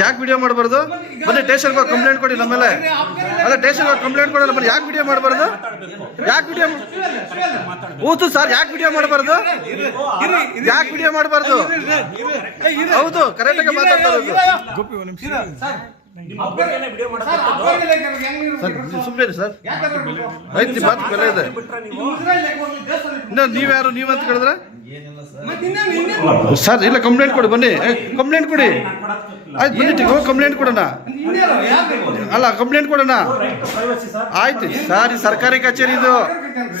ಯಾಕೆ ವಿಡಿಯೋ ಮಾಡಬಾರ್ದು? ಬನ್ನಿ ಟೇಷನ್ ಹೋಗಿ ಕಂಪ್ಲೇಂಟ್ ಕೊಡಿ ನಮ್ಮ ಮೇಲೆ. ಅಲ್ಲ ಟೇಷನ್ ಹೋಗಿ ಕಂಪ್ಲೇಂಟ್ ಕೊಡಲ್ಲ ಬನ್ನಿ ಯಾಕೆ ವಿಡಿಯೋ ಮಾಡಬಾರ್ದು? ಯಾಕೆ ವಿಡಿಯೋ ಹೌದು ಸರ್ ಯಾಕೆ ವಿಡಿಯೋ ಮಾಡಬಾರ್ದು? ಯಾಕೆ ವಿಡಿಯೋ ಮಾಡಬಾರ್ದು? ಹೌದು ಕರೆಕ್ಟಾಗಿ ಮಾತಾಡ್ತಾ ಇರೋದು ಸರ್ ಸುಮ್ಮನೆ ಸರ್. ಐತಿ ಮಾತು ಬೆಲೆ ಇದೆ. ಇನ್ನು ನೀವ್ಯಾರು ನೀವಂತ ಕೇಳಿದ್ರೆ? ಸರ್ ಇಲ್ಲ ಕಂಪ್ಲೇಂಟ್ ಕೊಡಿ ಬನ್ನಿ. ಕಂಪ್ಲೇಂಟ್ ಕೊಡಿ. ಆಯ್ತು ಬನ್ನಿ ಹೋಗಿ ಕಂಪ್ಲೇಂಟ್ ಕೊಡೋಣ. ಅಲ್ಲ ಕಂಪ್ಲೇಂಟ್ ಕೊಡೋಣ. ಆಯ್ತು ಸರ್ ಈ ಸರ್ಕಾರಿ ಕಚೇರಿ ಇದು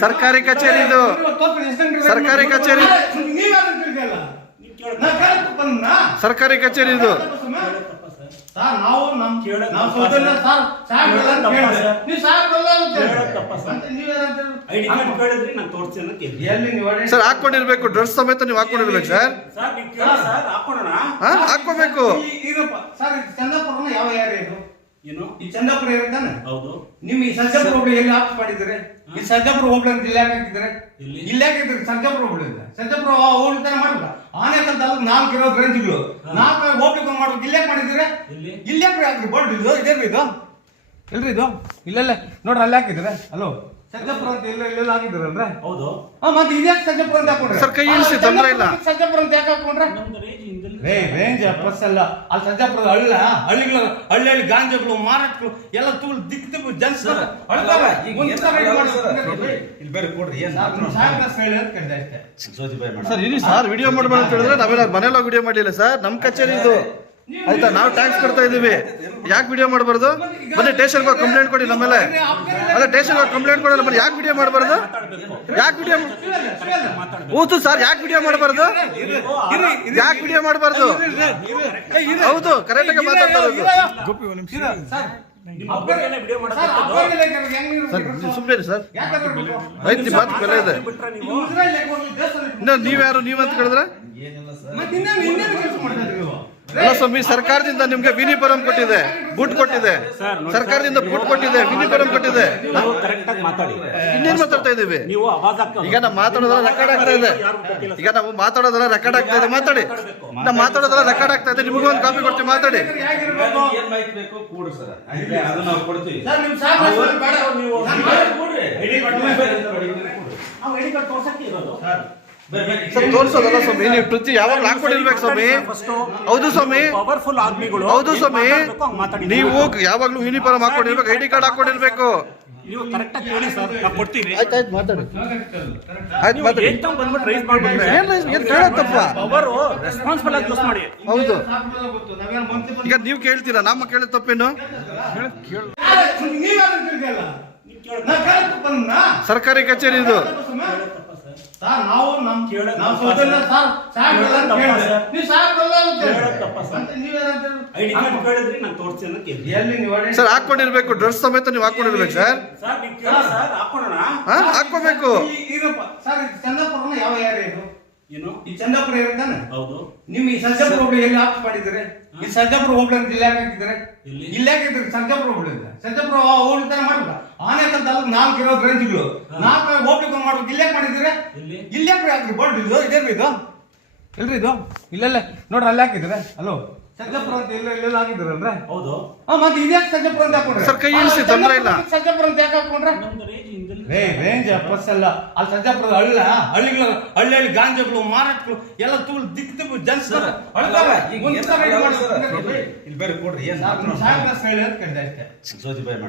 ಸರ್ಕಾರಿ ಕಚೇರಿ ಇದು ಸರ್ಕಾರಿ ಕಚೇರಿ ಸರ್ಕಾರಿ ಕಚೇರಿ ಇದು ಸರ್ ನಾವು ನಮ್ ನಾವು ಸೋದರ ಸರ್. ಅಂತ ಕೇಳಿದೆ. ನೀವು ಸಾಹೇಬ್ರಲ್ಲ ಅಂತ ಹೇಳಿದ್ರೆ. ಮತ್ತೆ ನೀವೇನಂತೀರಿ? ಐಡಿ ಕಾರ್ಡ್ ಕೇಳಿದ್ರಿ ನಾನು ತೋರಿಸಿ ಅನ್ನೋ ಕೇಳಿ ಎಲ್ಲಿ ನೀವು ಸರ್ ಹಾಕೊಂಡಿರ್ಬೇಕು ಡ್ರೆಸ್ ಸಮೇತ ನೀವು ಹಾಕೊಂಡಿರ್ಬೇಕು ಸರ್. ಸರ್ ನೀವು ಕೇಳಿ ಸರ್ ಹಾಕೋಣ ಹಾ ಹಾಕೋಬೇಕು ಈ-. ಸರ್ ಇದು ಚಂದಾಪುರನ ಯಾವ ಏರಿಯಾ ಇದು? ಏನು? ಈ ಚಂದಾಪುರ ಹೌದು. ನಿಮ್ ಈ ಸರ್ಜಾಪುರ ಹೋಬಳಿ ಎಲ್ಲಿ ಆಫ್ ಮಾಡಿದ್ರೆ ಈ ಸರ್ಜಾಪುರ ಹೋಬಳಿ ಅಂತ ಇಲ್ಲಿ ಯಾಕೆ ಹಾಕಿದ್ರೆ? ಇಲ್ಲಿ ಹಾಕಿದ್ರೆ ಸರ್ಜಾಪುರ ಹೋಬಳಿ ಅಂತ. ಸರ್ಜಾಪುರ ಹೋಬಳಿ ತಾಲೂಕು ನಾಲ್ಕು ಇರೋ ರೇಂಜ್ಗಳು ನಾಲ್ಕು ಹೋಬಳಿ ಮಾಡ್ಬೇಕು ಇಲ್ಲೇ ಮಾಡಿದ್ರೆ? ಇಲ್ಲೇ? ಹಾಕ್ರಿ ಬೋರ್ಡ್ ಇದು ಇದೇನ್ರಿ ಇದು? ಎಲ್ರಿ ಇದು? ಇಲ್ಲಲ್ಲೇ ನೋಡ್ರಿ ಅಲ್ಲಿ ಹಾಕಿದ್ರೆ ಹಲೋ ಸರ್ಜಾಪುರ ಅಂತ ಎಲ್ಲ ಹೌದು. ಆ ಮತ್ತೆ ಇದ್ಯಾಕೆ ಸರ್ಜಾಪುರ ಅಂತ ಹಾಕೊಂಡ್ರೆ? ಸರ್, ಕೈ ಇಳಿಸಿ, ತೊಂದ್ರೆ ಇಲ್ಲ. ಸರ್ಜಾಪುರ ಅಂತ ಯಾಕೆ ಹಾಕೊಂಡ್ರೆ? ನಮ್ದು ರೇಂಜ್ ಹಿಂದಲ್ಲಿ ರೇ ರೇಂಜ್ ಬಸ್ ಅಲ್ಲ ಅಲ್ಲಿ ಸರ್ಜಾಪುರದ ಹಳ್ಳ ಹಳ್ಳಿಗಳ ಹಳ್ಳಿ ಹಳ್ಳಿ ಗಾಂಜಾಗಳು ಮಾರಾಟಗಳು ಎಲ್ಲ ತೂಲ್ ದಿಕ್ ದಿಕ್ ಜನ ಅಲ್ಲ, ಈಗ ಏನ್ ಇಲ್ಲಿ ಸರ್ ಇರಿ ಸರ್ ವಿಡಿಯೋ ಮಾಡ್ಬೇಡ ಅಂತ ಹೇಳಿದ್ರೆ ನಾವೆಲ್ಲ ಮನೆಯಲ್ಲ ವಿಡಿಯೋ ಮಾಡಿಲ್ಲ ಸರ್ ನಮ್ಮ ಕಚೇರಿ ಇದು. ಆಯ್ತಾ ನಾವು ಟ್ಯಾಕ್ಸ್ ಕೊಡ್ತಾ ಇದೀವಿ ಯಾಕೆ ವಿಡಿಯೋ ಮಾಡಬಾರ್ದು? ಬನ್ನಿ ಟೇಷನ್ಗೆ ಹೋಗಿ ಕಂಪ್ಲೇಂಟ್ ಕೊಡಿ ನಮ್ಮ ಮೇಲೆ. ಅಲ್ಲ ಸ್ಟೇಷನ್ಗೆ ಹೋಗಿ ಕಂಪ್ಲೇಂಟ್ ಕೊಡಲ್ಲ ಬನ್ನಿ ಯಾಕೆ ವಿಡಿಯೋ ಮಾಡಬಾರ್ದು? ಯಾಕೆ ವಿಡಿಯೋ ಹೌದು ಸರ್ ಯಾಕೆ ವಿಡಿಯೋ ಮಾಡಬಾರ್ದು? ಯಾಕೆ ವಿಡಿಯೋ ಮಾಡಬಾರ್ದು? ಹೌದು ಕರೆಕ್ಟಾಗಿ ಮಾತಾಡ್ತಾ ಇರೋದು. ನಿಮ್ಮ ಒಬ್ಬರಿಗೇನೆ ವಿಡಿಯೋ ಸರ್ ಸುಮ್ಮನೆ ಸರ್. ಐತಿ ಮಾತು ಬೆಲೆ ಇದೆ. ನೀವ್ಯಾರು ನೀವಂತ ಕೇಳಿದ್ರೆ? ಏನಿಲ್ಲ ಸರ್ ಅಲ್ಲ ಸ್ವಾಮಿ ಸರ್ಕಾರದಿಂದ ನಿಮ್ಗೆ ವಿನಿಪರಂ ಕೊಟ್ಟಿದೆ ಬುಟ್ ಕೊಟ್ಟಿದೆ. ಸರ್ಕಾರದಿಂದ ಬುಟ್ ಕೊಟ್ಟಿದೆ ವಿನಿಪರಂ ಕೊಟ್ಟಿದೆ. ನಾವು ಕರೆಕ್ಟಾಗಿ ಮಾತಾಡಿ. ಇನ್ನೇನ್ ಮಾತಾಡ್ತಾ ಇದೀವಿ ನೀವು ಅವಾಜ್ ಈಗ ನಾವು ಮಾತಾಡೋದ್ರ ರೆಕಾರ್ಡ್ ಆಗ್ತಾ ಇದೆ. ಈಗ ನಾವು ಮಾತಾಡೋದ್ರ ರೆಕಾರ್ಡ್ ಆಗ್ತಾ ಇದೆ. ಮಾತಾಡಿ. ನಾವು ಮಾತಾಡೋದ್ರ ರೆಕಾರ್ಡ್ ಆಗ್ತಾ ಇದೆ. ನಿಮಗೂ ಒಂದು ಕಾಪಿ ಕೊಡ್ತೀವಿ ಮಾತಾಡಿ. ಏನ್ ಮಾಹಿತಿ ಬೇಕು? ಸರ್. ನಾವು ಕೊಡ್ತೀವಿ. ನೀವು ಕೊಡ್ರಿ ಐಡಿ ಕಾರ್ಡ್ ಬರ್ರಿ, ಬರ್ರಿ, ಕೊಡ್ರಿ. ನಾವು ಐಡಿ ಕಾರ್ಡ್ ತೋರ್ಸಕ್ಕೆ ಇರೋದು. ಸರ್ ತೋರಿಸೋದಲ್ಲ ಸ್ವಾಮಿ? ನೀವು ಪ್ರತಿ ಯಾವಾಗ ಹಾಕೊಂಡಿರ್ಬೇಕು ಸ್ವಾಮಿ. ಹೌದು ಸ್ವಾಮಿ. ಪವರ್ಫುಲ್ ಆದ್ಮಿಗಳು. ಹೌದು ಸ್ವಾಮಿ. ನೀವು ಯಾವಾಗ್ಲೂ ಯೂನಿಫಾರ್ಮ್ ಹಾಕೊಂಡಿರ್ಬೇಕು ಐ ಡಿ ಕಾರ್ಡ್ ಹಾಕೊಂಡಿರ್ಬೇಕು ನೀವು ಕರೆಕ್ಟ್ ಆಗಿ ಕೇಳಿ ಸರ್ ನಾವು ಕೊಡ್ತೀವಿ ಆಯ್ತಾಯ್ತು ಮಾತಾಡಿ. ಆಯ್ತು ನೀವು ಮಾತಾಡಿ. ಏನ್ ತಗೊಂಡ್ ಬಂದ್ಬಿಟ್ಟು ರೈಸ್ ಮಾಡ್ಬಿಟ್ರೆ? ಏನ್ ರೈಸ್- ಏನ್ ಕೇಳೋದ್ ತಪ್ಪ? ಪವರ್ ರೆಸ್ಪಾನ್ಸಿಬಲ್ ಆಗಿ ಯೂಸ್ ಮಾಡಿ. ಹೌದು. ಈಗ ನೀವು ಕೇಳ್ತೀರಾ? ನಮ್ಮ ಕೇಳಿದ ತಪ್ಪೇನು? ನೀವು ಕೇಳಿ ಸರ್ಕಾರಿ ಕಚೇರಿ ಇದು. ಸರ್. ನಾವು ನಮ್ ಸರ್? ಅಂತ? ಐಡಿ ಕಾರ್ಡ್ ಕೇಳಿದ್ರಿ ನಾನು ಕೇಳಿ ಎಲ್ಲಿ ಸರ್ ಹಾಕೊಂಡಿರ್ಬೇಕು. ಡ್ರೆಸ್ ಸಮೇತ ನೀವು ಹಾಕೊಂಡಿರ್ಬೇಕು ಸರ್ ಸರ್. ನೀವು ಕೇಳಿ ಸರ್ ಹಾಕೋಣ ಹಾ ಹಾಕೋಬೇಕು ಸರ್ ಯಾವ ಏರಿಯಾ ಇದು? ಏನು ಈ ಚಂದಾಪುರ ಇರುತ್ತಾನೆ ತಾನೆ? ಹೌದು. ನಿಮ್ ಈ ಸರ್ಜಾಪುರ ಹೋಬಳಿ ಎಲ್ಲಿ ಆಫ್ ಮಾಡಿದ್ರೆ ಈ ಸರ್ಜಾಪುರ ಹೋಬಳಿ ಅಂತ ಇಲ್ಲಿ ಹಾಕಿದ್ದಾರೆ ಹಾಕಿದ್ರೆ ಎಲ್ಲಿ? ಇಲ್ಲಿ ಹಾಕಿದ್ರೆ ಸರ್ಜಾಪುರ ಹೋಬಳಿ ಅಂತ? ಸರ್ಜಾಪುರ ಹೋಬಳಿ ತಾನೆ ಮಾಡಿಲ್ಲ. ಆನೇಕಲ್ ತಾಲೂಕು ನಾಲ್ಕು ಇರೋ ಬ್ರಾಂಚ್ಗಳು ನಾಲ್ಕು ಹೋಬಳಿ ಮಾಡ್ಬೇಕು. ಇಲ್ಲೇ ಮಾಡಿದ್ರೆ ಎಲ್ಲಿ? ಇಲ್ಲಿ ಯಾಕೆ ಹಾಕ್ರಿ ಬೋರ್ಡ್ ಇದು? ಇದೇನು ಇದು? ಎಲ್ರಿ ಇದು? ಇಲ್ಲಲ್ಲೇ ನೋಡ್ರಿ ಅಲ್ಲಿ ಹಾಕಿದ್ರೆ ಹಲೋ. ಸರ್ಜಾಪುರ ಅಂತ ಇಲ್ಲ ಇಲ್ಲೆಲ್ಲ ಹಾಕಿದ್ರಲ್ರ ಹೌದು. ಹಾ ಮತ್ತೆ ಇದ್ಯಾಕೆ ಸರ್ಜಾಪುರ ಅಂತ ಹಾಕೊಂಡ್ರೆ. ಸರ್ಜಾಪುರ ಅಂತ ಯಾಕೆ ಹಾಕೊಂಡ್ರೆ? ರೇ ರೇಂಜ್ ಬಸ್ ಅಲ್ಲ ಅಲ್ಲಿ ಸರ್ಜಾಪುರದ ಹಳ್ಳ ಹಳ್ಳಿಗಳ ಹಳ್ಳಿಯಲ್ಲಿ ಹಳ್ಳಿ ಗಾಂಜಾಗಳು ಮಾರಾಟಗಳು ಎಲ್ಲ ದಿಕ್ ದಿಕ್ ಜನ ಅಲ್ಲ, ಈಗ ಏನ್ ಅಲ್ಲ ಸರ್, ಇಲ್ಲಿ ಕೊಡ್ರಿ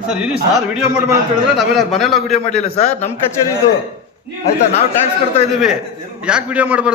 ಸರ್ ಸರ್ ವಿಡಿಯೋ ಮಾಡ್ಬೇಡ ಅಂತ ಹೇಳಿದ್ರೆ ನಾವೆಲ್ಲ ಮನೆಯಲ್ಲ ವಿಡಿಯೋ ಮಾಡಿಲ್ಲ ಸರ್? ನಮ್ಮ ಕಚೇರಿ ಇದು. ಆಯ್ತಾ ನಾವು ಟ್ಯಾಕ್ಸ್ ಕೊಡ್ತಾ ಇದೀವಿ ಯಾಕೆ ವಿಡಿಯೋ ಮಾಡಬಾರ್ದು?